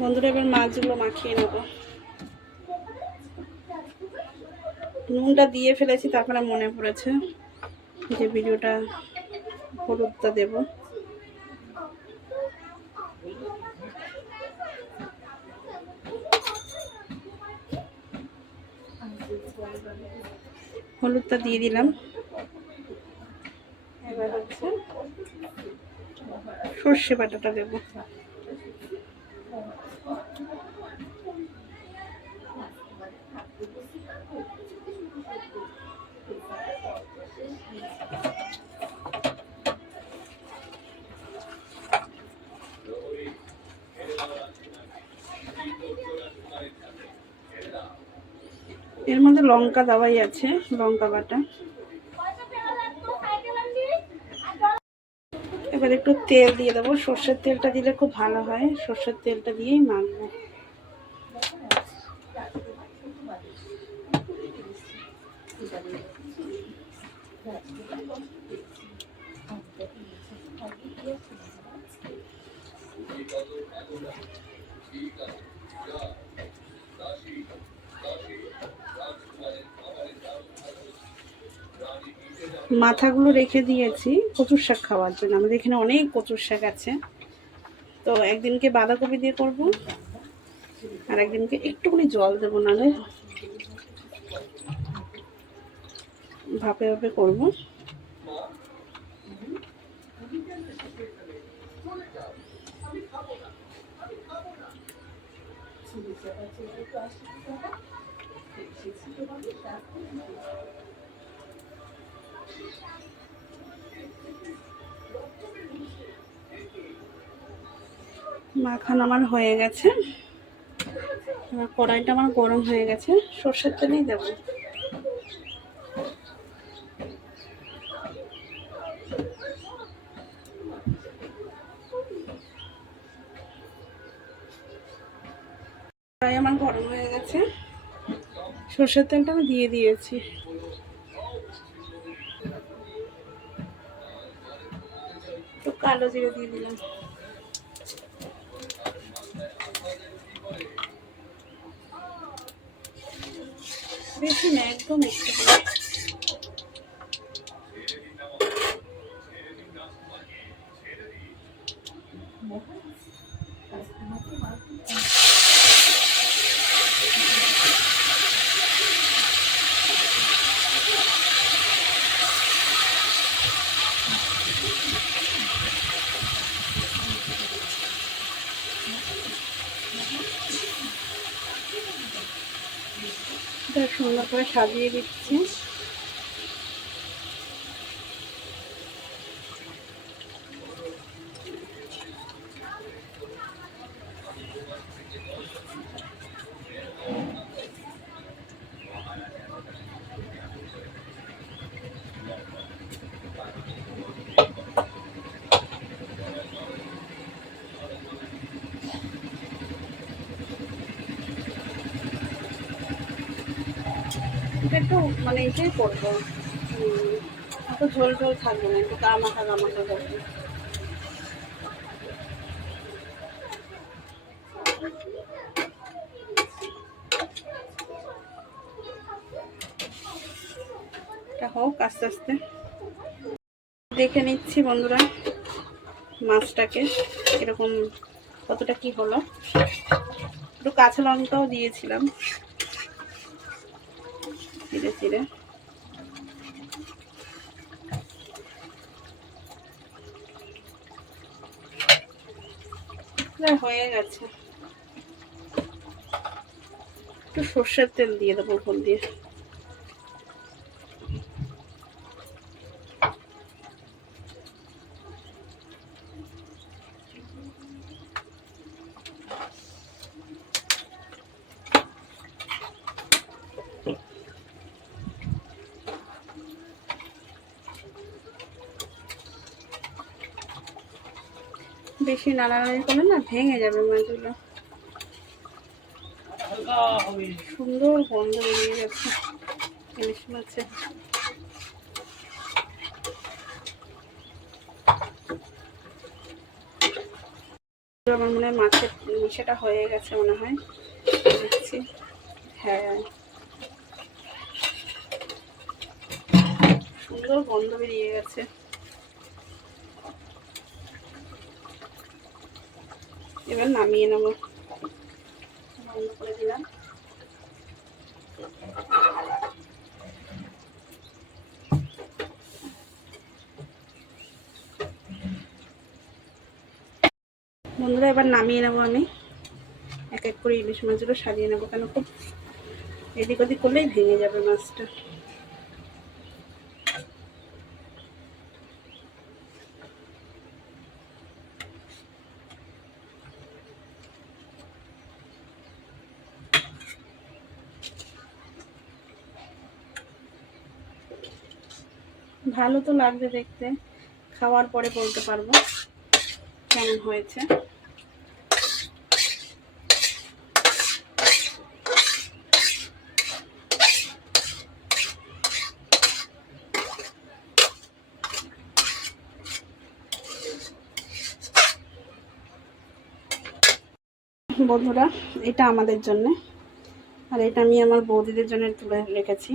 বন্ধুরা এবার মাছগুলো মাখিয়ে নেব। নুনটা দিয়ে ফেলেছি, তারপরে মনে পড়েছে যে ভিডিওটা হলুদটা দেব। হলুদটা দিয়ে দিলাম। এবার হচ্ছে সর্ষে বাটাটা দেব। এর মধ্যে লঙ্কা দেওয়াই আছে, লঙ্কা বাটা। এবার একটু তেল দিয়ে দেবো, সর্ষের তেলটা দিলে খুব ভালো হয়, সর্ষের তেলটা দিয়েই মাখবো। মাথাগুলো রেখে দিয়েছি কচুর শাক খাওয়ার জন্য। আমাদের এখানে অনেক কচুর শাক আছে, তো একদিনকে বাঁধাকপি দিয়ে করব, আর একদিনকে একটুখানি জল দেবো, নাহলে ভাপে ভাপে করব। মাখানো আমার হয়ে গেছে। এবার কড়াইটা আমার গরম হয়ে গেছে, সর্ষের তেলেই দেবো। কড়াই আমার গরম হয়ে গেছে, সর্ষের তেলটা আমি দিয়ে দিয়েছি। তো কালো জিরে দিয়ে দিলাম। বেশি না, একদম একটু। সুন্দর করে সাজিয়ে দিচ্ছি। একটু মানে এটাই করবো, এত ঝোল ঝোল থাকবে না, একটু গামাখা গামাখা করবে। এটা হোক আস্তে আস্তে। দেখে নিচ্ছি বন্ধুরা মাছটাকে এরকম কতটা কি হলো। একটু কাঁচা লঙ্কাও দিয়েছিলাম চিড়ে চিড়ে। হয়ে গেছে, একটু সর্ষের তেল দিয়ে দেবো উপর দিয়ে। বেশি নাড়ানাড়ি করলে না ভেঙে যাবে মাছগুলো। সুন্দর গন্ধ বেরিয়ে গেছে ইলিশ মাছে। আমার মনে হয় মাছের সেটা হয়ে গেছে মনে হয়, দেখছি। হ্যাঁ, সুন্দর গন্ধ বেরিয়ে গেছে। এবার নামিয়ে নেব, বন্ধ করে দিলাম। বন্ধুরা এবার নামিয়ে নেবো আমি, এক এক করে ইলিশ মাছগুলো সাজিয়ে নেবো, কেন খুব এদিক ওদিক করলেই ভেঙে যাবে মাছটা। ভালো তো লাগবে দেখতে, খাওয়ার পরে বলতে পারবো কেমন হয়েছে। বন্ধুরা এটা আমাদের জন্যে, আর এটা আমি আমার বৌদিদের জন্য তুলে রেখেছি।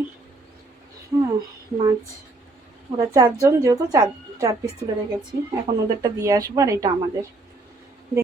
হ্যাঁ, মাছ ওরা 4 জন, যেহেতু 4 পিস তুলে রেখেছি, এখন ওদেরটা দিয়ে আসবো, আর এটা আমাদের।